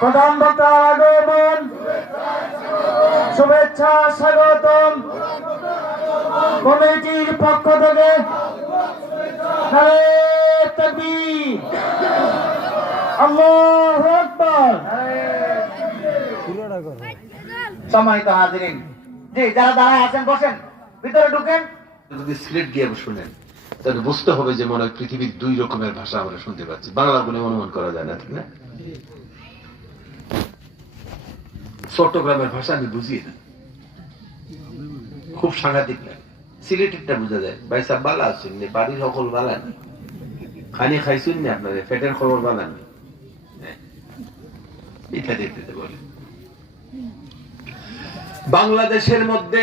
প্রধান বক্তার আগমন, শুভেচ্ছা স্বাগতম। কমিটির পক্ষ থেকে নারে তাকবীর, আল্লাহু আকবার। সম্মানিত হাজিরিন, জি যারা দাঁড়ায় আছেন বসেন, ভিতরে ঢুকেন। যদি সিলেট গিয়ে শুনেন তাহলে বুঝতে হবে যে মনে হয় পৃথিবীর দুই রকমের ভাষা আমরা শুনতে পাচ্ছি, বাংলা বলে অনুমান করা যায় না, ঠিক না? চট্টগ্রামের ভাষা আমি বুঝি না, খুব সাংঘাতিক লাগে। সিলেটেরটা বোঝা যায়, ভাই সাহেব বালা আছেন, বাড়ির সকল বালা নেই, খানি খাইছেন না, আপনাদের পেটের খবর বালা নেই, এটা দেখতে বলে। বাংলাদেশের মধ্যে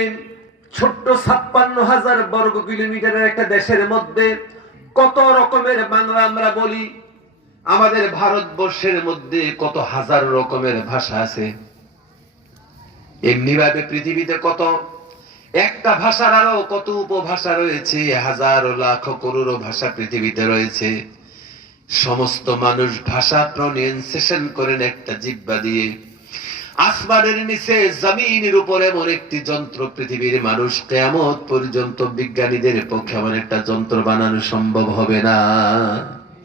ছোট্ট 56,000 বর্গ কিলোমিটারের একটা দেশের মধ্যে কত রকমের বাংলা আমরা বলি। আমাদের ভারতবর্ষের মধ্যে কত হাজার রকমের ভাষা আছে। এমনি ভাবে পৃথিবীতে কত একটা ভাষার আরো কত উপভাষা রয়েছে, হাজার লাখ করোড় ভাষা পৃথিবীতে রয়েছে। সমস্ত মানুষ ভাষা প্রনাউন্সিয়েশন করেন একটা জিহ্বা দিয়ে। আসমানের নিচে জমিনের উপরে এমন একটি যন্ত্র পৃথিবীর মানুষ কিয়ামত পর্যন্ত বিজ্ঞানীদের পক্ষে এমন একটা যন্ত্র বানানো সম্ভব হবে না,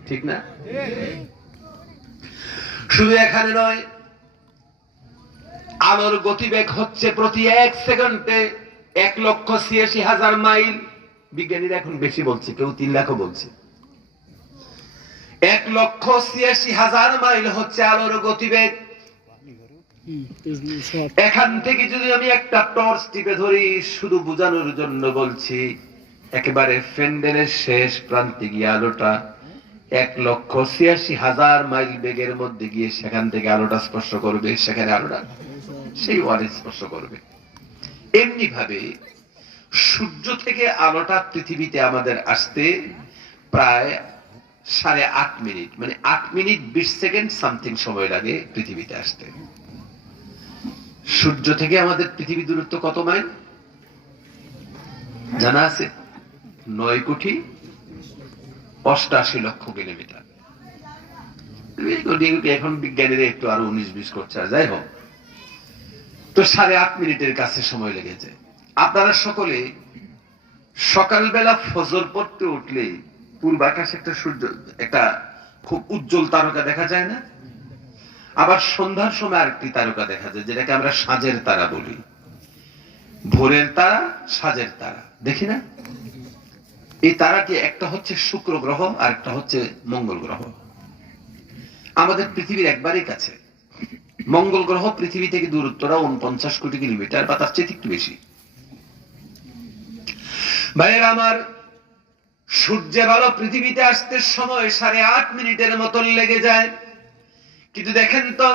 ঠিক না? শুধু এখানে নয়, আলোর গতিবেগ হচ্ছে প্রতি 1 সেকেন্ডে 1,86,000 মাইল। বিজ্ঞানীরা এখন বেশি বলছে, কেউ 3 লাখও বলছে। 1,86,000 মাইল হচ্ছে আলোর গতিবেগ। এখান থেকে যদি আমি একটা টর্চ টিপে ধরি, শুধু বোঝানোর জন্য বলছি, একেবারে ফেন্ডেনের শেষ প্রান্তে গিয়ে আলোটা 1,86,000 মাইল বেগের মধ্যে গিয়ে সেখান থেকে আলোটা স্পর্শ করবে, সেখানে আলোটা সেই ওয়ালে স্পর্শ করবে। এমনি ভাবে সূর্য থেকে আলোটা পৃথিবীতে আমাদের আসতে প্রায় 8.5 মিনিট, মানে 8 মিনিট 20 সেকেন্ড সামথিং সময় লাগে পৃথিবীতে আসতে। সূর্য থেকে আমাদের পৃথিবী দূরত্ব কত মাইল জানা আছে? 9,88,00,000 কিলোমিটার। এখন বিজ্ঞানীরা একটু আরো 19-20 করছে, যাই হোক, তো 8.5 মিনিটের কাছে সময় লেগেছে। আপনারা সকলে সকালবেলা ফজর পড়তে উঠলে পূর্ব আকাশে একটা সূর্য, একটা খুব উজ্জ্বল তারকা দেখা যায় না? আবার সন্ধ্যার সময় আরেকটি তারকা দেখা যায়, যেটাকে আমরা সাঁঝের তারা বলি। ভোরের তারা, সাঁঝের তারা, দেখি না? এই তারাটি একটা হচ্ছে শুক্র গ্রহ আর একটা হচ্ছে মঙ্গল গ্রহ। আমাদের পৃথিবীর একবারই কাছে। মঙ্গল গ্রহ পৃথিবী থেকে দূরত্বটা 49 কোটি কিলোমিটার বা তার চেয়ে একটু বেশি। ভাইয়েরা আমার, সূর্যের আলো পৃথিবীতে আসতে সময় 8.5 মিনিটের মতন লেগে যায়। কিন্তু দেখেন তো,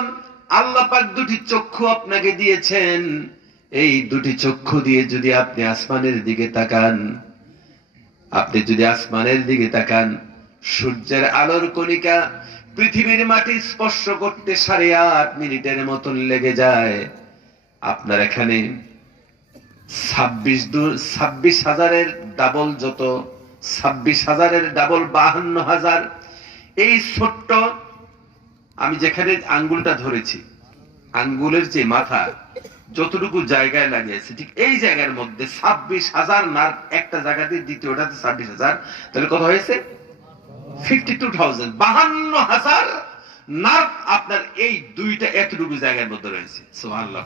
আল্লাহ পাক দুটি চক্ষু আপনাকে দিয়েছেন। এই দুটি চক্ষু দিয়ে যদি আপনি আসমানের দিকে তাকান, সূর্যের আলোর কণিকা পৃথিবীর মাটি স্পর্শ করতে 8.5 মিনিটের মতন লেগে যায়। আপনার এখানে 26,000-এর ডাবল, যত 26,000-এর ডাবল 52,000। এই ছোট্ট, আমি যেখানে আঙ্গুলটা ধরেছি, আঙ্গুলের যে মাথা যতটুকু জায়গায় লাগিয়েছে, ঠিক এই জায়গার মধ্যে 26,000 নার্ভ একটা জায়গাতে, দ্বিতীয়টাতে 26,000, তাহলে কত হয়েছে? 52,000। 52,000 নার্ভ আপনার এই দুইটা এতটুকু জায়গার মধ্যে রয়েছে। সুবহানাল্লাহ।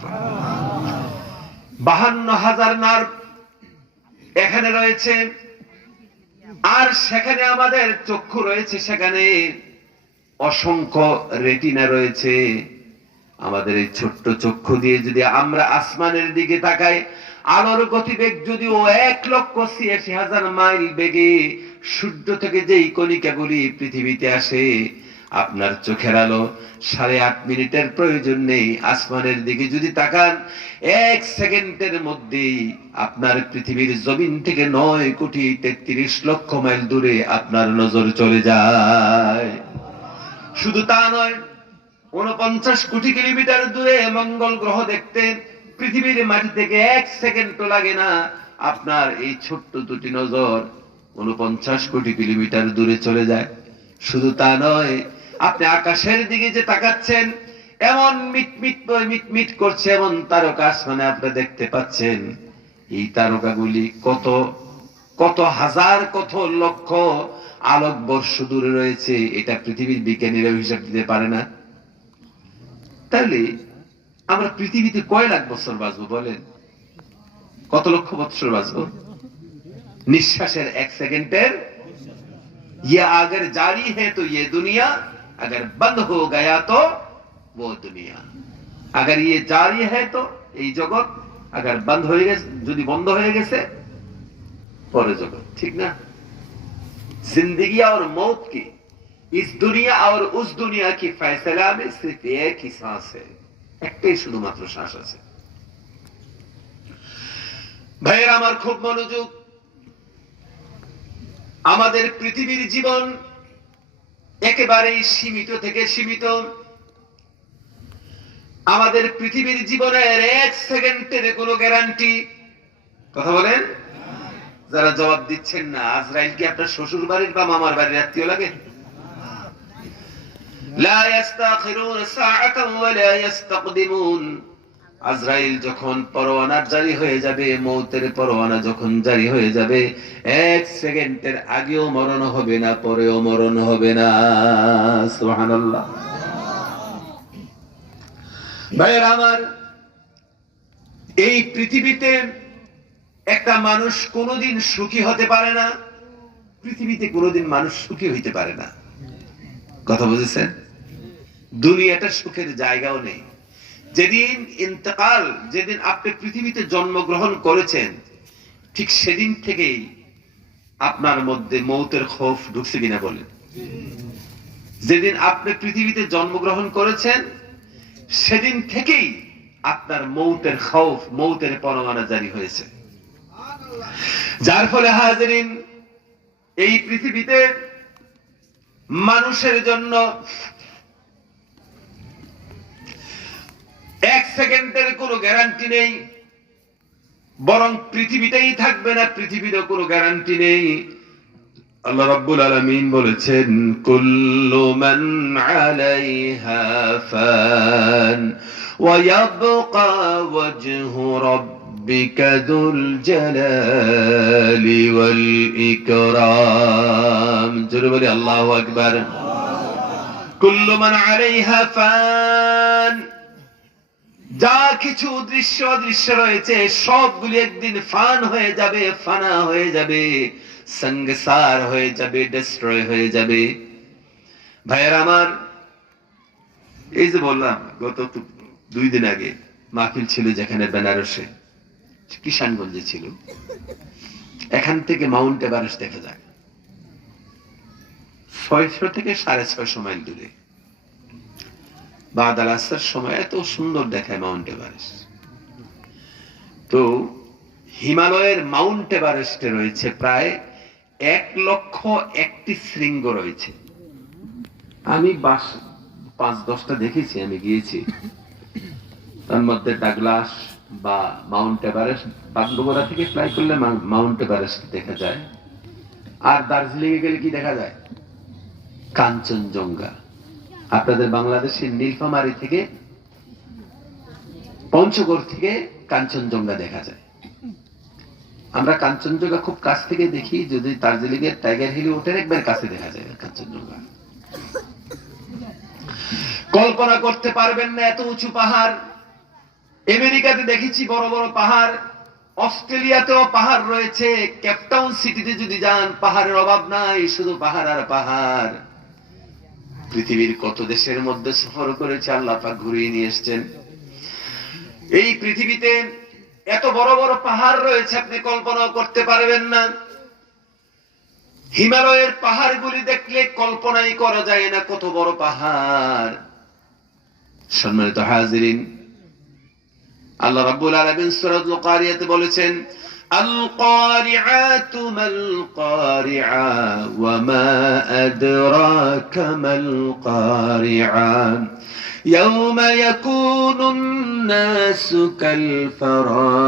52,000 নার্ভ এখানে রয়েছে। আর সেখানে আমাদের চক্ষু রয়েছে, সেখানে অসংখ্য রেটিনা রয়েছে। আমাদের এই ছোট্ট চক্ষু দিয়ে যদি আমরা আসমানের দিকে তাকাই, আলোর গতিবেগ যদিও 1,86,000 মাইল বেগে সূর্য থেকে যেই কণিকাগুলি পৃথিবীতে আসে, আপনার চোখের আলো 8.5 মিনিটের প্রয়োজন নেই। আসমানের দিকে যদি তাকান, 1 সেকেন্ডের মধ্যেই আপনার পৃথিবীর জমিন থেকে 9,33,00,000 মাইল দূরে আপনার নজর চলে যায়। শুধু তা নয়, 49 কোটি কিলোমিটার দূরে মঙ্গল গ্রহ দেখতে পৃথিবীর মাটি থেকে 1 সেকেন্ডও লাগে না। আপনার এই ছোট্ট দুটি নজর 49 কোটি কিলোমিটার দূরে চলে যায়। শুধু তা নয়, আপনি আকাশের দিকে যে তাকাচ্ছেন, এমন মিটমিট করছে, এমন তারকা আসমানে আপনি দেখতে পাচ্ছেন। এই তারকাগুলি কত কত হাজার, কত লক্ষ আলোকবর্ষ দূরে রয়েছে, এটা পৃথিবীর বিজ্ঞানীরা হিসাব দিতে পারে না। তাহলে আমরা পৃথিবীতে কয় লাখ বছর বাঁচবো বলেন? কত লক্ষ বছর বাঁচবো? নিঃশ্বাসের 1 সেকেন্ডের ये अगर जारी है तो ये दुनिया, अगर बंद हो गया तो वो दुनिया। अगर ये जारी है तो এই জগৎ, अगर बंद হয়ে গেছে, যদি বন্ধ হয়ে গেছে পরে জগৎ, ঠিক না? जिंदगी और मौत की, इस दुनिया और उस दुनिया की फैसला में सिर्फ एक ही सांस है, একটাই শুধুমাত্র শ্বাস আছে। ভাইয়েরা আমার, খুব মনোযোগ। আমাদের পৃথিবীর জীবন একেবারেই সীমিত থেকে সীমিত। আমাদের পৃথিবীর জীবনের 1 সেকেন্ডের কোনো গ্যারান্টি, কথা বলেন? যারা জবাব দিচ্ছেন না, আজরাইল কি আপনার শ্বশুর বাড়ির বা মামার বাড়ির আত্মীয় লাগে? লা ইস্তাখিরুন সাআতান ওয়া লা ইস্তাকদিমুন। আজরাইল যখন পরোয়ানা জারি হয়ে যাবে, মৌতের পরোয়ানা যখন জারি হয়ে যাবে, 1 সেকেন্ডের আগেও মরণ হবে না, পরেও মরণ হবে না। সুবহানাল্লাহ। ভাইয়েরা আমার, এই পৃথিবীতে একটা মানুষ কোনোদিন সুখী হতে পারে না। পৃথিবীতে কোনোদিন মানুষ সুখী হইতে পারে না, কথা বুঝেছেন? দুনিয়াটা সুখের জায়গাও নেই। যেদিন ইন্তেকাল, যেদিন আপনি পৃথিবীতে জন্মগ্রহণ করেছেন, ঠিক সেদিন থেকেই আপনার মধ্যে মৌতের খৌফ ঢুকছে কিনা বলেন? যেদিন আপনি পৃথিবীতে জন্মগ্রহণ করেছেন, সেদিন থেকেই আপনার মৌতের খৌফ, মৌতের পরোয়ানা জারি হয়েছে। যার ফলে হাজিরিন, এই পৃথিবীতে মানুষের জন্য 1 সেকেন্ডের কোনো গ্যারান্টি নেই, বরং পৃথিবীতেই থাকবে না, পৃথিবীরও কোনো গ্যারান্টি নেই। আল্লাহ রাব্বুল আলামিন বলেছেন, কুল্লু মান আলাইহা ফান ওয়া ইয়াবকা ওয়াজহু রাব্বিকা যুল জালালি ওয়াল ইকরাম। জোরে বলি আল্লাহু আকবার। কুল্লু মান আলাইহা ফান, যা কিছু দৃশ্য অদৃশ্য রয়েছে সবগুলি একদিন ফান হয়ে যাবে, ফানা হয়ে যাবে, সংসার হয়ে যাবে, ডিস্ট্রয় হয়ে যাবে। ভাইয়েরা আমার, এই যে বললাম গত 2 দিন আগে মাহফিল ছিল যেখানে বেনারসে, কিষানগঞ্জে ছিল, এখান থেকে মাউন্ট এভারেস্ট দেখা যায় 600 থেকে 650 মাইল দূরে। বাদাল আসার সময় এত সুন্দর দেখায় মাউন্ট এভারেস্ট। তো হিমালয়ের মাউন্ট এভারেস্টে রয়েছে প্রায় 1,01,টি শৃঙ্গ রয়েছে। আমি 5-10টা দেখেছি, আমি গিয়েছি। তার মধ্যে ডাগলাস বা মাউন্ট এভারেস্ট, বাগডোগরা থেকে ফ্লাই করলে মাউন্ট এভারেস্ট দেখা যায়। আর দার্জিলিং এ গেলে কি দেখা যায়? কাঞ্চনজঙ্ঘা। আপনাদের বাংলাদেশের নীলফামারী থেকে, পঞ্চগড় থেকে কাঞ্চনজঙ্ঘা দেখা যায়। আমরা কাঞ্চনজঙ্ঘা খুব কাছ থেকে দেখি, যদি দার্জিলিং এর টাইগার হিলে ওঠেন একবার কাছে দেখা যায় কাঞ্চনজঙ্ঘা। কল্পনা করতে পারবেন না এত উঁচু পাহাড়। আমেরিকাতে দেখেছি বড় বড় পাহাড়, অস্ট্রেলিয়াতেও পাহাড় রয়েছে, কেপটাউন সিটিতে যদি যান পাহাড়ের অভাব নাই, শুধু পাহাড় আর পাহাড়। পৃথিবীর কত দেশের মধ্যে সফর করেছে, আল্লাহ পাক ঘুরিয়ে নিয়ে এসেছেন। এই পৃথিবীতে এত বড় বড় পাহাড় রয়েছে, আপনি কল্পনাও করতে পারবেন না। হিমালয়ের পাহাড়গুলি দেখলে কল্পনাই করা যায় না কত বড় পাহাড়। সম্মানিত হাজিরিন, আল্লাহ রাব্বুল আলামিন সূরাতুল কারিয়াতে বলেছেন, القارعات ما القارعة وما أدراك ما القارعة يوم يكون الناس كالفراش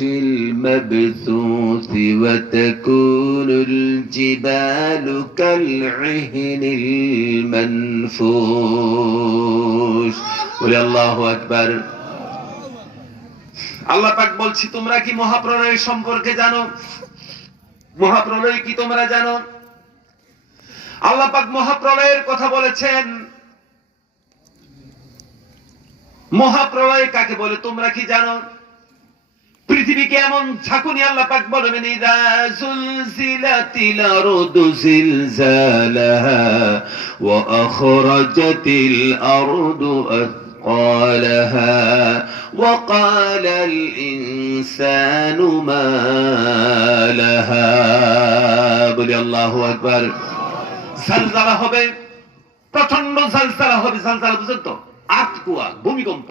المبثوث وتكون الجبال كالعهن المنفوش قل الله أكبر আল্লাহ পাক বলছি তোমরা কি মহাপ্রলয় সম্পর্কে জানো? মহাপ্রলয় কি তোমরা জানো? আল্লাহ পাক মহাপ্রলয়ের কথা বলেছেন। মহাপ্রলয় কাকে বলে তোমরা কি জানো? পৃথিবীকে এমন ঝাঁকুনি আল্লাহ পাক বলবেন ইযা যুলজিলাতিল আরদু জিলজালাহা ওয়া আখরাজাতিল আরদু قالها وقال الإنسان ما لها বলি আল্লাহু আকবার। জালজালা হবে, প্রচন্ড জালজালা হবে। জালজালা বুঝেন তো? আতকুয়া, ভূমিকম্প।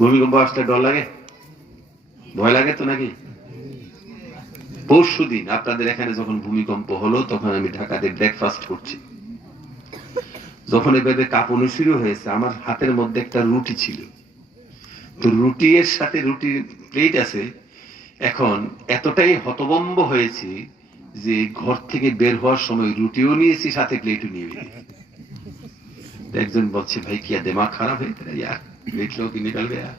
ভূমিকম্প আসলে ডর লাগে, ভয় লাগে তো নাকি? পরশুদিন আপনাদের এখানে যখন ভূমিকম্প হলো তখন আমি ঢাকাতে ব্রেকফাস্ট করছি। যখন এভাবে কাঁপুনি শুরু হয়েছে, আমার হাতের মধ্যে একটা রুটি ছিল, তো রুটি এর সাথে রুটির প্লেট আছে। এখন এতটাই হতভম্ব হয়েছি যে ঘর থেকে বের হওয়ার সময় রুটিও নিয়েছি, সাথে প্লেটও নিয়ে গেছি। একজন বলছে ভাই কি দিমাগ খারাপ হয়ে ইয়ার প্লেট লোক নিকাল গেয়া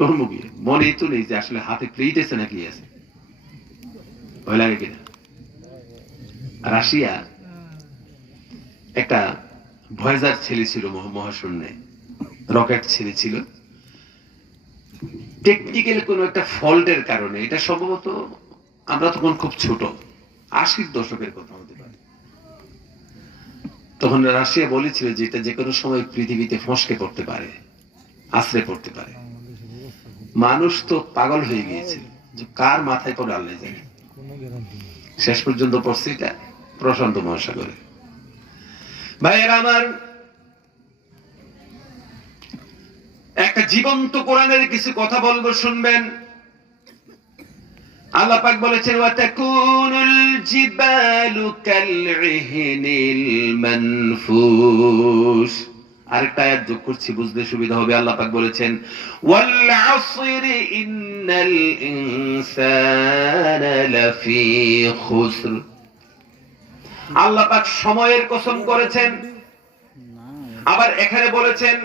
কর্ম গিয়ে মনে তো নেই যে আসলে হাতে প্লেট আছে নাকি আছে। ভয় লাগে কিনা? রাশিয়া একটা ভয়েজার ছেলে ছিল মহাশূন্যে, রকেট ছেলে ছিল। টেকনিক্যাল কোন একটা ফল্টের কারণে, এটা সম্ভবত আমরা তখন খুব ছোট, 80-র দশকের কথা হতে পারে, তখন রাশিয়া বলেছিল যে এটা যে কোনো সময় পৃথিবীতে ফসকে পড়তে পারে, আছড়ে পড়তে পারে। মানুষ তো পাগল হয়ে গিয়েছিল যে কার মাথায় পড়ে আল্লাহ জানে। শেষ পর্যন্ত পড়ছে এটা প্রশান্ত মহাসাগরে। ভাইয়েরা আমার, একটা জীবন্ত কোরআনের কিছু কথা বলবো, শুনবেন। আল্লাহ পাক বলেছেন ওয়াতাকুনুল জিবালু কালইহনিল মানফুস। আরেকটা আয়াত যোগ করছি, বুঝতে সুবিধা হবে। আল্লাহ পাক বলেছেন ওয়াল আসরি ইন্নাল ইনসানা লাফি খুসর। আল্লাহ পাক সময়ের কসম করেছেন, আবার এখানে বলেছেন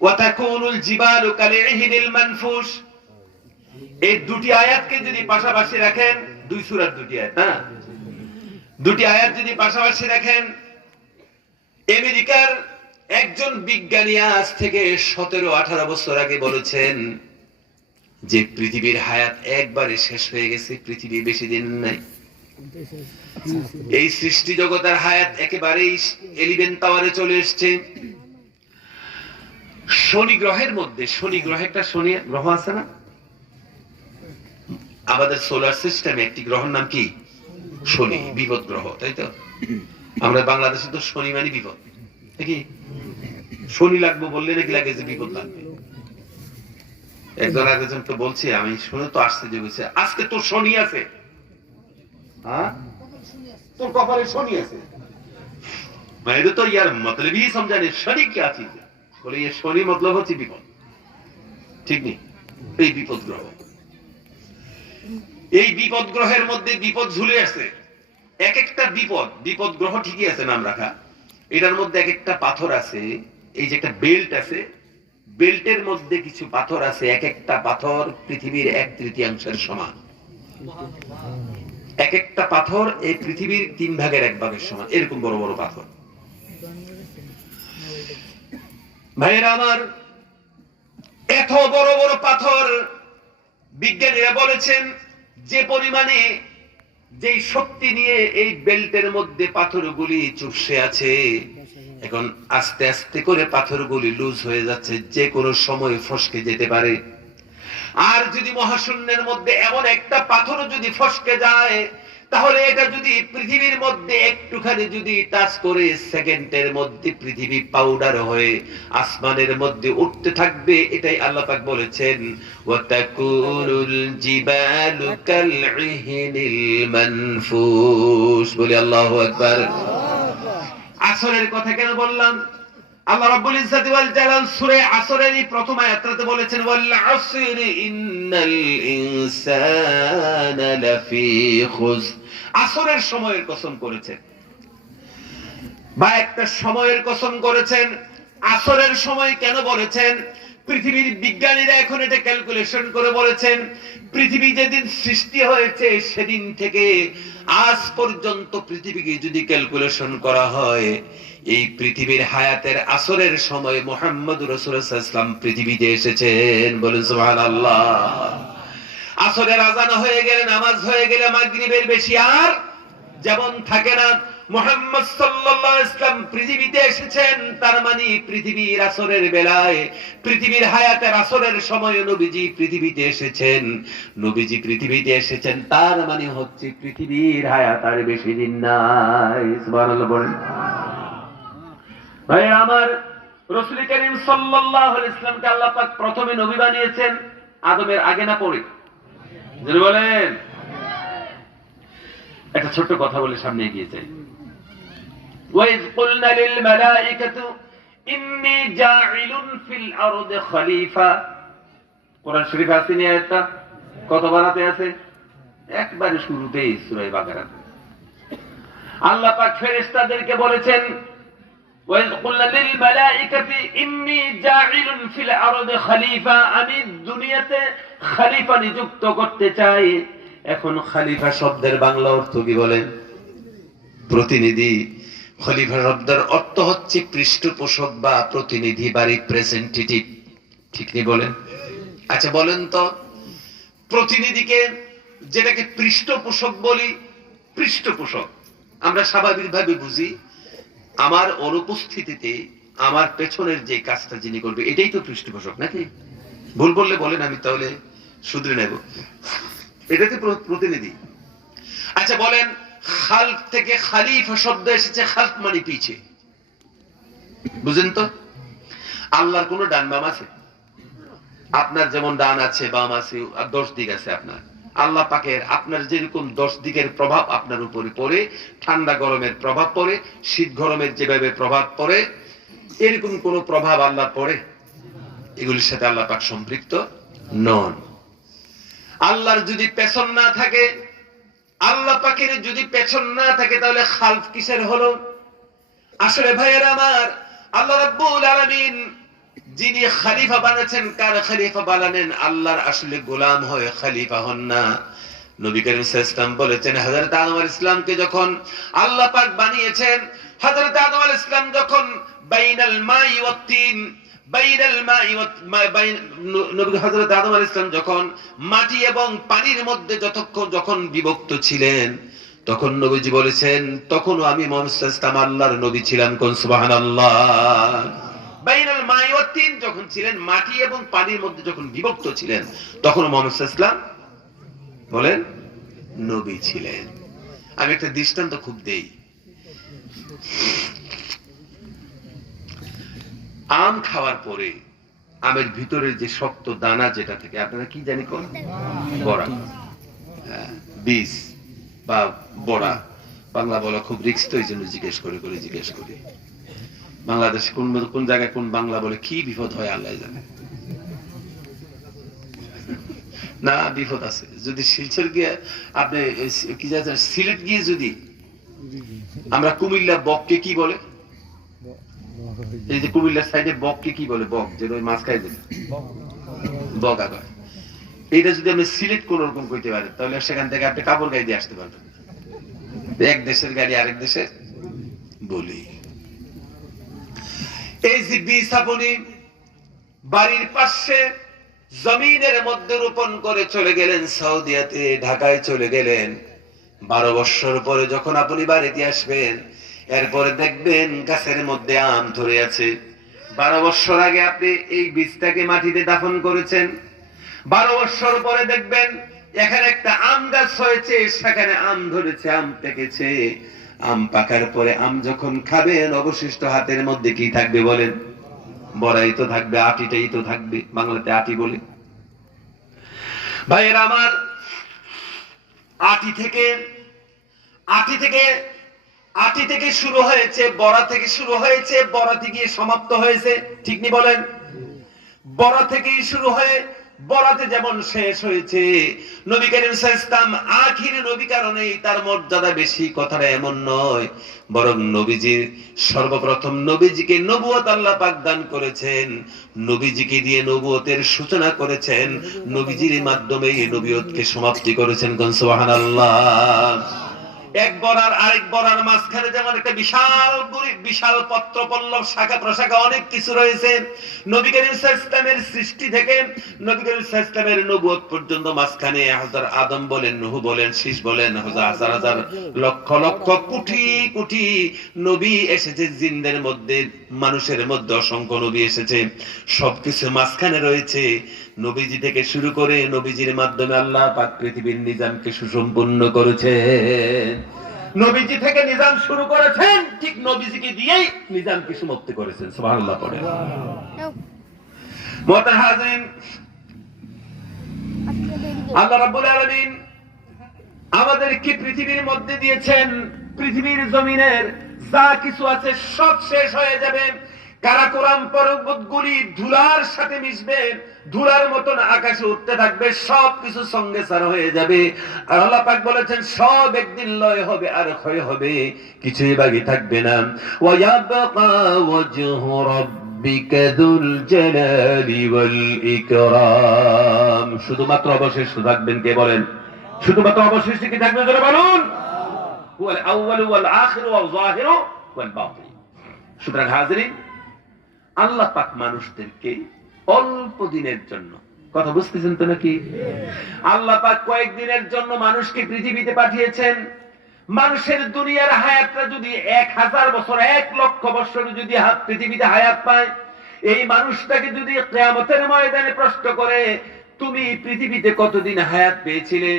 ওয়াতাকুনুল জিবালু কালইহনিল মানফুস। এই দুটি আয়াতকে যদি পাশাপাশি রাখেন, দুই সূরার দুটি আয়াত, হ্যাঁ, দুটি আয়াত যদি পাশাপাশি রাখেন, আমেরিকার একজন বিজ্ঞানী আজ থেকে 17-18 বছর আগে বলেছেন যে পৃথিবীর হায়াত একবারে শেষ হয়ে গেছে, পৃথিবী বেশি দিন নাই। এই সৃষ্টি জগতের হায়াত একেবারেই 11 টাওয়ারে চলে এসছে। শনি গ্রহের মধ্যে, শনি গ্রহে একটা শনি গ্রহ আছে না আমাদের সোলার সিস্টেমে, একটি গ্রহের নাম কি? শনি, বিপদ গ্রহ, তাই তো? আমরা বাংলাদেশে তো শনি মানে বিপদ, নাকি? শনি লাগবে বললে নাকি লাগে যে বিপদ লাগবে। একজন আরেকজন তো বলছে, আমি শুনে তো আসছে যে বলছে আজকে তোর শনি আছে, হ্যাঁ তোর কপালে শনি আছে। মানে এটা তো ইয়ার মতলব ही समझा नहीं, शनि क्या चीज है? बोले ये शनि मतलब হচ্ছে বিপদ, ঠিক নেই? এই বিপদ গ্রহ, এই বিপদ গ্রহের মধ্যে বিপদ ঝুলে আছে। এক একটা বিপদ, বিপদ গ্রহ ঠিকই আছে নাম রাখা, এটার মধ্যে এক একটা পাথর আছে। এই যে একটা বেল্ট আছে, বেল্টের মধ্যে কিছু পাথর আছে, এক একটা পাথর পৃথিবীর 1/3 সমান। এক একটা পাথর এই পৃথিবীর 3/1 সমান, এরকম বড় বড় পাথর। ভাইয়েরা আমার, এত বড় বড় পাথর, বিজ্ঞানীরা বলেছেন যে পরিমাণে, যেই শক্তি নিয়ে এই বেল্টের মধ্যে পাথরগুলি চুপসে আছে, এখন আস্তে আস্তে করে পাথরগুলি লুজ হয়ে যাচ্ছে, যে কোনো সময় ফসকে যেতে পারে। আর যদি মহাশূন্যের মধ্যে এমন একটা পাথর যদি ফসকে যায় তাহলে এটা যদি পৃথিবীর মধ্যে একটুখানি যদি টাচ করে সেকেন্ডের মধ্যে পৃথিবী পাউডার হয়ে আসমানের মধ্যে উঠতে থাকবে, এটাই আল্লাহ পাক বলেছেন ওয়াতাকুলুল জিবালু কালইহিনিল মানফুস। বলি আল্লাহু আকবার। আসরের কথা কেন বললাম? আল্লাহ রাব্বুল ইজ্জাতি ওয়াল জালাল সূরা আসরের প্রথম আয়াতে বলেছেন ওয়াল আসরি ইন্নাল ইনসানা লাফি খুসর। আসরের সময়ের কসম করেছেন বা একটা সময়ের কসম করেছেন। আসরের সময় কেন বলেছেন? পৃথিবীর বিজ্ঞানীরা এখন এটা ক্যালকুলেশন করে বলেছেন পৃথিবী যেদিন সৃষ্টি হয়েছে সেদিন থেকে আজ পর্যন্ত পৃথিবীকে যদি ক্যালকুলেশন করা হয়, এই পৃথিবীর হায়াতের আসরের সময় মুহাম্মদ রাসূলুল্লাহ সাল্লাল্লাহু আলাইহি ওয়াসাল্লাম পৃথিবীতে এসেছেন। বলেন সুবহানাল্লাহ। আসরের আযান হয়ে গেলে, নামাজ হয়ে গেলে মাগরিবের বেশি আর যেমন থাকে না। মুহাম্মদ সাল্লাল্লাহু আলাইহি ওয়াসাল্লাম পৃথিবীতে এসেছেন, তার মানে পৃথিবীর আসরের বেলায়, পৃথিবীর হায়াতের আসরের সময় নবীজি পৃথিবীতে এসেছেন। নবীজি পৃথিবীতে এসেছেন তার মানে হচ্ছে পৃথিবীর হায়াত আর বেশি দিন নাই। সুবহানাল্লাহ বলেন। ভাই আমার, রাসূল করিম সাল্লাল্লাহু আলাইহি ওয়াসাল্লামকে আল্লাহ পাক প্রথমে নবী বানিয়েছেন আদমের আগে না পরে? যদি বলেন। একটা ছোট্ট কথা বলে সামনে এগিয়ে যাই। ওয়াইজ কুলনা লিল মালাইকাতু ইন্নী জাইলুন ফিল আরদি খলিফা। কোরআন শরীফে আছে নি আয়াতটা? কত বারাতে আছে? একবারে শুরুতেই সূরা বাকারা। আল্লাহ পাক ফেরেশতাদেরকে বলেছেন ওয়াইজ কুলনা লিল মালাইকাতি ইন্নী জাইলুন ফিল আরদি খলিফা, আমি দুনিয়াতে খলিফা নিযুক্ত করতে চাই। এখন খলিফা শব্দের বাংলা অর্থ কি বলেন? প্রতিনিধি। খলিফা শব্দের অর্থ হচ্ছে পৃষ্ঠপোষক বা প্রতিনিধি বা রিপ্রেজেন্টেটিভ। ঠিক নেই বলেন? আচ্ছা বলেন তো, প্রতিনিধিকে যেটাকে পৃষ্ঠপোষক বলি, পৃষ্ঠপোষক আমরা স্বাভাবিকভাবে বুঝি আমার অনুপস্থিতিতে আমার পেছনের যে কাজটা যিনি করবে এটাই তো পৃষ্ঠপোষক, নাকি? ভুল বললে বলেন, আমি তাহলে শুধরে নেব। এটা তো প্রতিনিধি। আচ্ছা বলেন, খালক থেকে খলিফা শব্দ এসেছে, খালক মানে পিছে। বুঝেন তো? আল্লাহর কোন ডান বাম আছে? আপনার যেমন ডান আছে, বাম আছে, আর 10 দিক আছে আপনার। আল্লাহ পাকের আপনার যেরকম 10 দিকের প্রভাব আপনার উপরে পড়ে, ঠান্ডা গরমের প্রভাব পড়ে, শীত গরমের যেভাবে প্রভাব পড়ে, এরকম কোন প্রভাব আল্লাহ পড়ে? এগুলির সাথে আল্লাহ পাক সম্পৃক্ত নন। আল্লাহর যদি পেছন না থাকে, আল্লাহ পাকের যদি পেছন না থাকে, তাহলে খালফ কিসের হলো? আসলে ভাইয়েরা আমার, আল্লাহ রাব্বুল আলামিন যিনি খলিফা বানাচ্ছেন, কার খলিফা বানালেন? আল্লাহর আসলে গোলাম হয়ে খলিফা হন না। নবী করিম সাল্লাল্লাহু আলাইহি ওয়াসাল্লাম বলেছেন, হযরত আদম আলাইহিস সালামকে যখন আল্লাহ পাক বানিয়েছেন, হযরত আদম আলাইহিস সালাম যখন বাইনাল মাই ওয়াত তিন, হযরত আদম আলাইহিস সালাম যখন মাটি এবং পানির মধ্যে যখন বিভক্ত ছিলেন, তখন নবীজি বলেছেন, তখনও আমি মুহাম্মদ সাল্লাল্লাহু আলাইহি ওয়াসাল্লাম আল্লাহর নবী ছিলাম। কোন সুবহানাল্লাহ। বাইনাল মাই ওয়াত তিন যখন ছিলেন, মাটি এবং পানির মধ্যে যখন বিভক্ত ছিলেন, তখন মুহাম্মদ সাল্লাল্লাহু আলাইহি ওয়াসাল্লাম বলেন নবী ছিলেন। আমি একটা দৃষ্টান্ত খুব দেই। আম খাওয়ার পরে আমের ভিতরের যে শক্ত দানা যেটা থাকে, আপনারা কি জানি কোন? বড়া, বীজ বা বড়া। বাংলা বলা খুব রিস্ক, তো এই জন্য জিজ্ঞেস করি। বাংলাদেশ কোন জায়গায় কোন বাংলা বলে কি বিপদ হয় আল্লাহ জানে। না, বিপদ আছে। যদি শিলচর গিয়ে আপনি কি জানেন, সিলেট গিয়ে যদি আমরা কুমিল্লা বককে কি বলে, এই যে কুমিল্লার সাইডে বককে কি বলে? বক, যেটা ওই মাছ খাই দেবে, বগা কয়। এইটা যদি আপনি সিলেট কোন রকম কইতে পারেন, তাহলে সেখান থেকে আপনি কাপড় গায়ে দিয়ে আসতে পারবেন। এক দেশের গাড়ি আরেক দেশের বলি। এই যে বীজ আপনি বাড়ির পাশে জমিনের মধ্যে রোপণ করে চলে গেলেন সৌদিয়াতে, ঢাকায় চলে গেলেন। 12 বছর পরে যখন আপনি বাড়িতে আসবেন, এরপরে দেখবেন গাছের মধ্যে আম ধরে আছে। 12 বছর আগে আপনি এই বীজটাকে মাটিতে দাফন করেছেন। 12 বছর পরে দেখবেন এখানে একটা আম গাছ হয়েছে, সেখানে আম ধরেছে, আম পেকেছে। আম পাকার পরে আম যখন খাবেন, অবশিষ্ট হাতের মধ্যে কি থাকবে বলেন? বড়াই তো থাকবে, আটিটাই তো থাকবে, বাংলাতে আটি বলে। ভাইয়েরা আমার, আটি থেকে শুরু হয়েছে, বড়া থেকে শুরু হয়েছে, বড়াতে গিয়ে সমাপ্ত হয়েছে, ঠিক নি বলেন? বড়া থেকেই শুরু হয়ে বড়াতে যেমন শেষ হয়েছে। নবী করিম সাল্লাল্লাহু আলাইহি ওয়াসাল্লাম আখির নবী, কারণেই তার মর্যাদা বেশি, কথাটা এমন নয়, বরং নবীজির সর্বপ্রথম নবীজিকে নবুয়ত আল্লাহ পাক দান করেছেন, নবীজিকে দিয়ে নবুয়তের সূচনা করেছেন, নবীজির মাধ্যমে এই নবুয়তকে সমাপ্তি করেছেন। সুবহানাল্লাহ। এক বড়ার আরেক বড়ার মাঝখানে যেমন একটা বিশাল পত্র পল্লব, শাখা প্রশাখা অনেক কিছু রয়েছে। নবী করিম সাল্লাল্লাহু আলাইহি ওয়াসাল্লামের সৃষ্টি থেকে নবী করিম সাল্লাল্লাহু আলাইহি ওয়াসাল্লামের নবুয়ত পর্যন্ত মাঝখানে হযরত আদম বলেন, নূহ বলেন, শীষ বলেন, হাজার হাজার লক্ষ লক্ষ কোটি কোটি নবী এসেছে। জিনদের মধ্যে, মানুষের মধ্যে অসংখ্য নবী এসেছে। সবকিছু মাঝখানে রয়েছে। নবীজি থেকে শুরু করে নবীজির মাধ্যমে আল্লাহ পাক পৃথিবীর নিজামকে সুসম্পন্ন করেছেন। নবীজি থেকে নিজাম শুরু করেছেন, ঠিক নবীজিকে দিয়েই নিজামকে সমাপ্তি করেছেন। সুবহানাল্লাহ পড়ে। মুহতারাম হাজিরিন, আল্লাহ রাব্বুল আলামিন আমাদেরকে পৃথিবীর মধ্যে দিয়েছেন, পৃথিবীর জমিনের যা কিছু আছে সব শেষ হয়ে যাবে। কারাকোরাম পর্বতগুলি ধুলার সাথে মিশবে, ধুলার মতন আকাশে উঠতে থাকবে, সবকিছু সঙ্গে সার হয়ে যাবে। আর আল্লাহ পাক বলেছেন সব একদিন লয় হবে আর ক্ষয় হবে, কিছুই বাকি থাকবে না। ওয়ায়াবকা ওয়াজহু রাব্বিকা যুল জালালি ওয়াল ইকরাম। শুধুমাত্র অবশিষ্ট থাকবেন কে বলেন? শুধুমাত্র অবশিষ্ট কি থাকবে যারা বলুন? হুয়াল আউয়ালু ওয়াল আখিরু ওয়াল যাহিরু ওয়াল বাতিন। সুতরাং হাজিরিন, আল্লাহ পাক মানুষদেরকে অল্প দিনের জন্য, কথা বুঝতেছেন তো নাকি? আল্লাহ পাক কয়েকদিনের জন্য মানুষকে পৃথিবীতে পাঠিয়েছেন। মানুষের দুনিয়ার হায়াতটা যদি 1000 বছর, 1 লক্ষ বছর যদি পৃথিবীতে হায়াত পায়, এই মানুষটাকে যদি কিয়ামতের ময়দানে প্রশ্ন করে তুমি পৃথিবীতে কতদিন হায়াত পেয়েছিলে,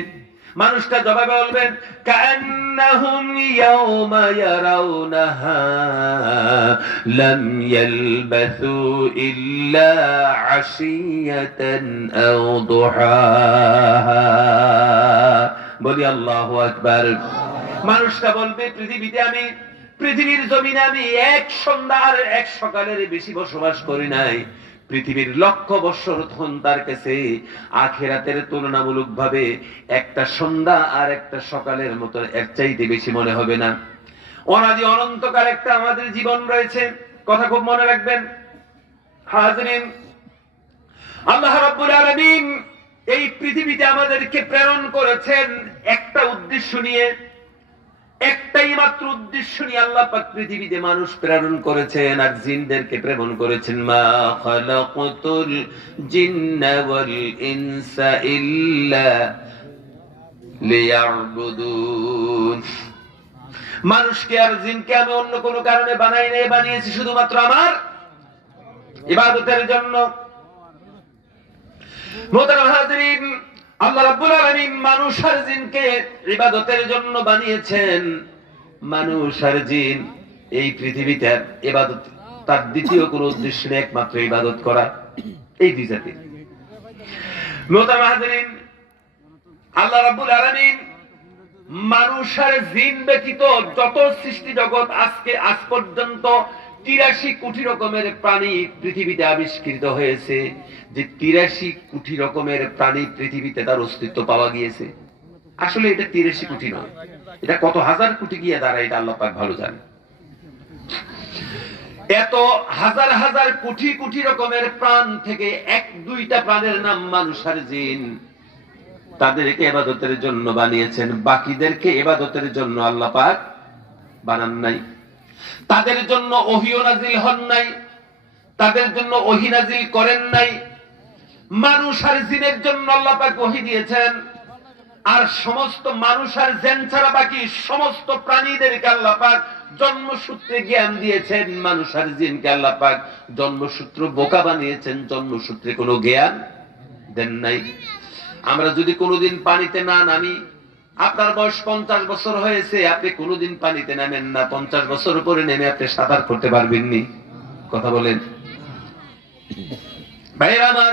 মানুষটা জবাবে বলবেন কান্নাহুম ইয়াওমা ইয়ারাউনাহা লাম ইয়ালবাসু ইল্লা আশিয়াতান আও দুহাহা। বলি আল্লাহু আকবার। মানুষটা বলবে পৃথিবীর জমিনে আমি এক সন্ধ্যা আর এক সকালের বেশি বসবাস করি নাই। পৃথিবীর লক্ষ বৎসর ধন তার কাছে আখিরাতের তুলনামূলক ভাবে একটা সন্ধ্যা আর একটা সকালের মতো এর চাইতে বেশি মনে হবে না। অনাদি অনন্তকাল একটা আমাদের জীবন রয়েছে, কথা খুব মনে রাখবেন হাজিরিন। আল্লাহ রাব্বুল আলামিন এই পৃথিবীতে আমাদেরকে প্রেরণ করেছেন একটা উদ্দেশ্য নিয়ে, একটাই মাত্র উদ্দেশ্য নিয়ে আল্লাহ পাক পৃথিবীতে মানুষ প্রেরণ করেছেন আর জিনদেরকে প্রেরণ করেছেন। মা খালাকাতুল জিন্না ওয়াল ইনসা ইল্লা লিয়াবুদুন। মানুষকে আর জিনকে আমি অন্য কোনো কারণে বানাই নাই, বানিয়েছি শুধুমাত্র আমার ইবাদতের জন্য। মুহতারাম হাজিরিন, আল্লাহ রাব্বুল আলামিন মানুষ আর জিনকে ইবাদতের জন্য বানিয়েছেন। মানুষ আর জিন এই পৃথিবীতে ইবাদত, তার দ্বিতীয় কোনো উদ্দেশ্য নেই, একমাত্র ইবাদত করা, এই দুই জাতির। মুহতারাম হাজিরিন, আল্লাহ রাব্বুল আলামিন মানুষ আর জিন ব্যতীত যত সৃষ্টি জগৎ আজ পর্যন্ত 83 কোটি রকমের প্রাণী পৃথিবীতে আবিষ্কৃত হয়েছে। যে 83 কোটি রকমের প্রাণী পৃথিবীতে তার অস্তিত্ব পাওয়া গিয়েছে, আসলে এটা 83 কোটি নয়, এটা কত হাজার কোটি গিয়ে দাঁড়ায় এটা আল্লাহ পাক ভালো জানে। এত হাজার হাজার কোটি কোটি রকমের প্রাণ থেকে 1-2টা প্রাণের নাম মানুষ আর জিন, তাদেরকে ইবাদতের জন্য বানিয়েছেন, বাকিদেরকে ইবাদতের জন্য আল্লাহ পাক বানান নাই। তাদের জন্য ওহীও নাজিল হন নাই, তাদের জন্য ওহী নাজিল করেন নাই। মানুষ আর জিনের জন্য আল্লাহ পাক ওহী দিয়েছেন, আর সমস্ত মানুষ আর জিন ছাড়া বাকি সমস্ত প্রাণীদেরকে আল্লাহ পাক জন্মসূত্রে জ্ঞান দিয়েছেন। মানুষ আর জিনকে আল্লাহ পাক জন্মসূত্র বোকা বানিয়েছেন, জন্মসূত্রে কোনো জ্ঞান দেন নাই। আমরা যদি কোনোদিন পানিতে না নামি, আপনার বয়স 50 বছর হয়েছে, আপনি কোনোদিন পানিতে নামেন না, 50 বছর পরে নেমে আপনি সাঁতার করতে পারবেননি। কথা বলেন ভাইরা আমার,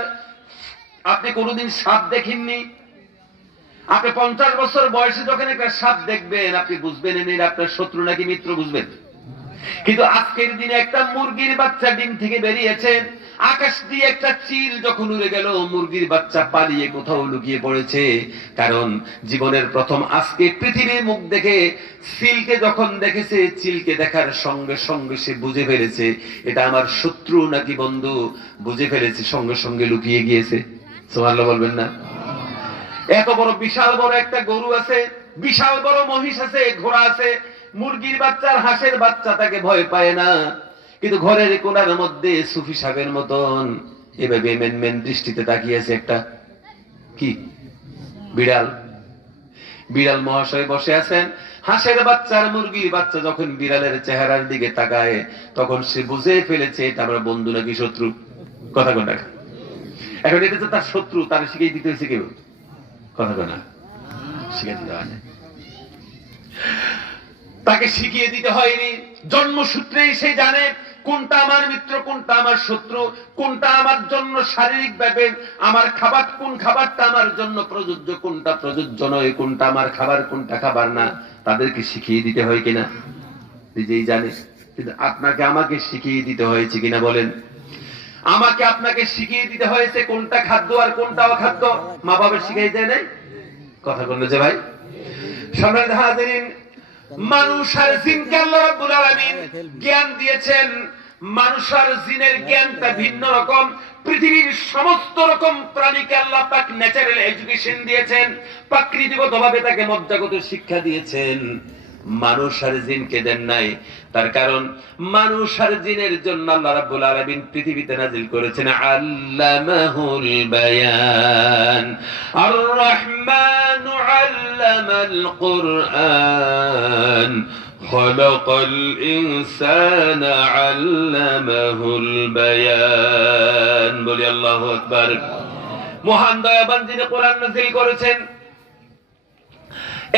আপনি কোনোদিন সাপ দেখেননি। আপনি 50 বছর বয়সে যখন একটা সাপ দেখবেন, আপনি বুঝবেন এর আপনার শত্রু নাকি মিত্র, বুঝবেন। কিন্তু আজকের দিনে একটা মুরগির বাচ্চা ডিম থেকে বেরিয়েছে, আকাশ দিয়ে একটা চিল যখন উড়ে গেল, মুরগির বাচ্চা পালিয়ে কোথাও লুকিয়ে পড়েছে। কারণ জীবনের প্রথম আজকে পৃথিবীর মুখ দেখে চিলকে যখন দেখেছে, চিলকে দেখার সঙ্গে সঙ্গে সে বুঝে ফেলেছে এটা আমার শত্রু নাকি বন্ধু, বুঝে ফেলেছে, সঙ্গে সঙ্গে লুকিয়ে গিয়েছে। সুবহানাল্লাহ বলবেন না? এত বড় বিশাল বড় একটা গরু আছে, বিশাল বড় মহিষ আছে, ঘোড়া আছে, মুরগির বাচ্চা আর হাঁসের বাচ্চা তাকে ভয় পায় না। কিন্তু ঘরের কোণার মধ্যে সুফি সাহেবের মতন এভাবে মেন দৃষ্টিতে তাকিয়েছে একটা কি বিড়াল। বিড়াল মহাশয় বসে আছেন, হাঁসের বাচ্চা আর মুরগির বাচ্চা যখন বিড়ালের চেহারার দিকে তাকায়, তখন সে বুঝে ফেলেছে এটা আমরা বন্ধু নাকি শত্রু। কথা কোনটা? এখন এটা তো তার শত্রু, তার শিখিয়ে দিতে হয়েছে কেউ। কথা কোনা শিখিয়ে দিতে হয় না, তাকে শিখিয়ে দিতে হয়নি। জন্মসূত্রেই সে জানে কোনটা আমার মিত্র, কোনটা আমার শত্রু, কোনটা আমার জন্য শারীরিক ভাবে আমার খাবার, কোন খাবারটা আমার জন্য প্রযোজ্য, কোনটা প্রযোজ্য নয়, কোনটা আমার খাবার, কোনটা খাবার না, তাদেরকে শিখিয়ে দিতে হয় কিনা? নিজেই জানে। কিন্তু আপনাকে আমাকে শিখিয়ে দিতে হয়েছে কিনা বলেন? আমাকে আপনাকে শিখিয়ে দিতে হয়েছে কোনটা খাদ্য আর কোনটা অখাদ্য। মা বাবা শিখিয়ে দেয় নাই? কথা বললো যে ভাই। সম্মানিত হাজিরিন, মানুষ আর জিনকে আল্লাহ রাব্বুল আলামিন জ্ঞান দিয়েছেন। মানুষ আর জিনের জ্ঞানটা ভিন্ন রকম। পৃথিবীর সমস্ত রকম প্রাণীকে আল্লাহ পাক ন্যাচারাল এডুকেশন দিয়েছেন, প্রাকৃতিকভাবে তাকে মজ্জাগত শিক্ষা দিয়েছেন। মানুষ আর জিনকে দেন নাই। তার কারণ মানুষ আর জিনের জন্য আল্লাহ রাব্বুল আলামিন পৃথিবীতে নাজিল করেছেন আল্লামাহুল বায়ান। আর রহমানু আল্লামাল কুরআন খলাকাল ইনসানা আল্লামাহুল বায়ান। বলি আল্লাহু আকবার। মহান দয়াবান যিনি কোরআন নাজিল করেছেন,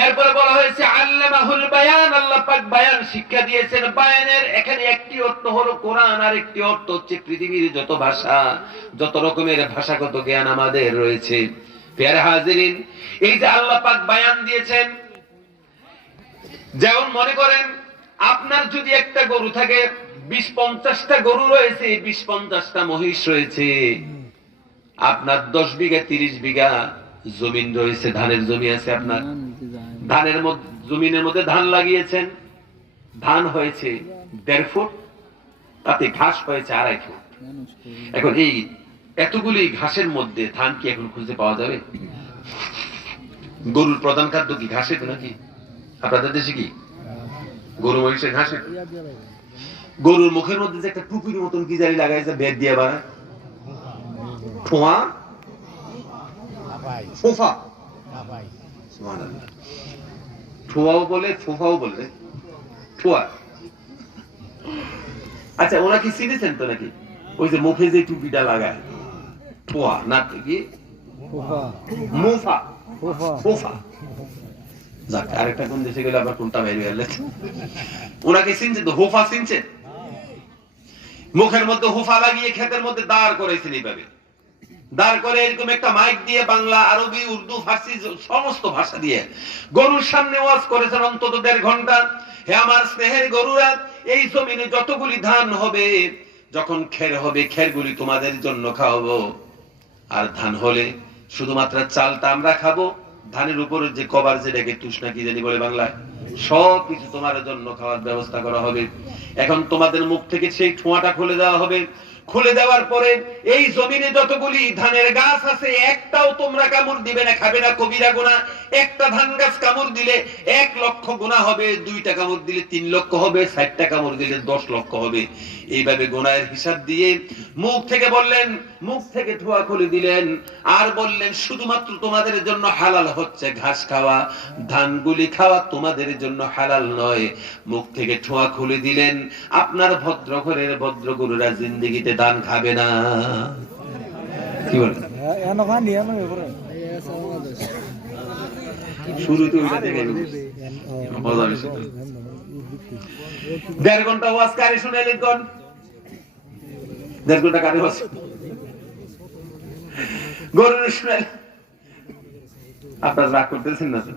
এরপরে বলা হয়েছে আল্লামাহুল বায়ান, আল্লাহ পাক বায়ান শিক্ষা দিয়েছেন। বায়ানের এখানে একটি অর্থ হলো কোরআন, আর একটি অর্থ হচ্ছে পৃথিবীর যত ভাষা, যত রকমের ভাষাগত জ্ঞান আমাদের রয়েছে। প্রিয় হাজিরিন, এই যে আল্লাহ পাক বায়ান দিয়েছেন, যেমন মনে করেন আপনার যদি একটা গরু থাকে, 20-50টা গরু রয়েছে, 20-50টা মহিষ রয়েছে, আপনার 10 বিঘা 30 বিঘা জমিন রয়েছে, ধানের জমি আছে আপনার। ধানের জমিনের মধ্যে ধান লাগিয়েছেন, ধান হয়েছে 1.5 ফুট, তাতে ঘাস হয়েছে 2.5 ফুট। এখন এই এতগুলি ঘাসের মধ্যে ধান কি এখন খুঁজে পাওয়া যাবে? গরুর প্রধান খাদ্য কি ঘাসে তো নাকি? আপনাদের দেশে কি গরু মহিষের ঘাসে? গরুর মুখের মধ্যে যে একটা টুপির মতন কি জানি লাগাইছে, বেদ দিয়ে বানায়, ঠোঁয়া ফোফা, ঠোয়াও বলে ফোফাও বলে, ঠোয়া। আচ্ছা, ওরা কি চিনেছেন তো নাকি? ওই যে মুখে যে টুপিটা লাগায়, ঠোয়া না কি মুফা, ফোফা। যাক, আরেকটা কোন দেশে গেলে আবার কোনটা বাইরে গেলে ওনাকে চিনছেন তো? হোফা চিনছেন? মুখের মধ্যে হোফা লাগিয়ে ক্ষেতের মধ্যে দাঁড় করেছেন, এইভাবে দাঁড় করে এরকম একটা মাইক দিয়ে বাংলা, আরবি, উর্দু, ফার্সি সমস্ত ভাষা দিয়ে গরুর সামনে ওয়াজ করেছেন অন্তত 1.5 ঘন্টা। হে আমার স্নেহের গরুরা, এই জমিনে যতগুলি ধান হবে, যখন খের হবে, খেরগুলি তোমাদের জন্য খাওয়াবো। আর ধান হলে শুধুমাত্র চালটা আমরা খাবো, ধানের উপর যে কভার, যেটাকে তুষনা কি জানি বলে বাংলায়, সব কিছু তোমার জন্য খাওয়ার ব্যবস্থা করা হবে। এখন তোমাদের মুখ থেকে সেই ঠোঁয়াটা খুলে দেওয়া হবে। খুলে দেওয়ার পরে এই জমিনে যতগুলি ধানের গাছ আছে, একটাও তোমরা কামড় দিবে না, খাবে না, কবিরা গুনাহ। একটা ধান গাছ কামড় দিলে 1 লক্ষ গুনাহ হবে, 2টা কামড় দিলে 3 লক্ষ হবে, 4টা কামড় দিলে 10 লক্ষ হবে। এইভাবে গুনাহের হিসাব দিয়ে মুখ থেকে বললেন, মুখ থেকে ঠোঁয়া খুলে দিলেন, আর বললেন শুধুমাত্র তোমাদের জন্য হালাল হচ্ছে ঘাস খাওয়া, ধানগুলি খাওয়া তোমাদের জন্য হালাল নয়। মুখ থেকে ঠোঁয়া খুলে দিলেন, আপনার ভদ্র ঘরের ভদ্র গরুরা জিন্দেগিতে ধান খাবে না। কি বলেন? শুরুতে ওইটা থেকে বাজারে 1.5 ঘন্টা ওয়াজ কারি শুনাইলেন কোন 1.5 ঘন্টা কারি ওয়াজ গরুর শুনাইলেন। আপনারা রাগ করতেছেন না তো?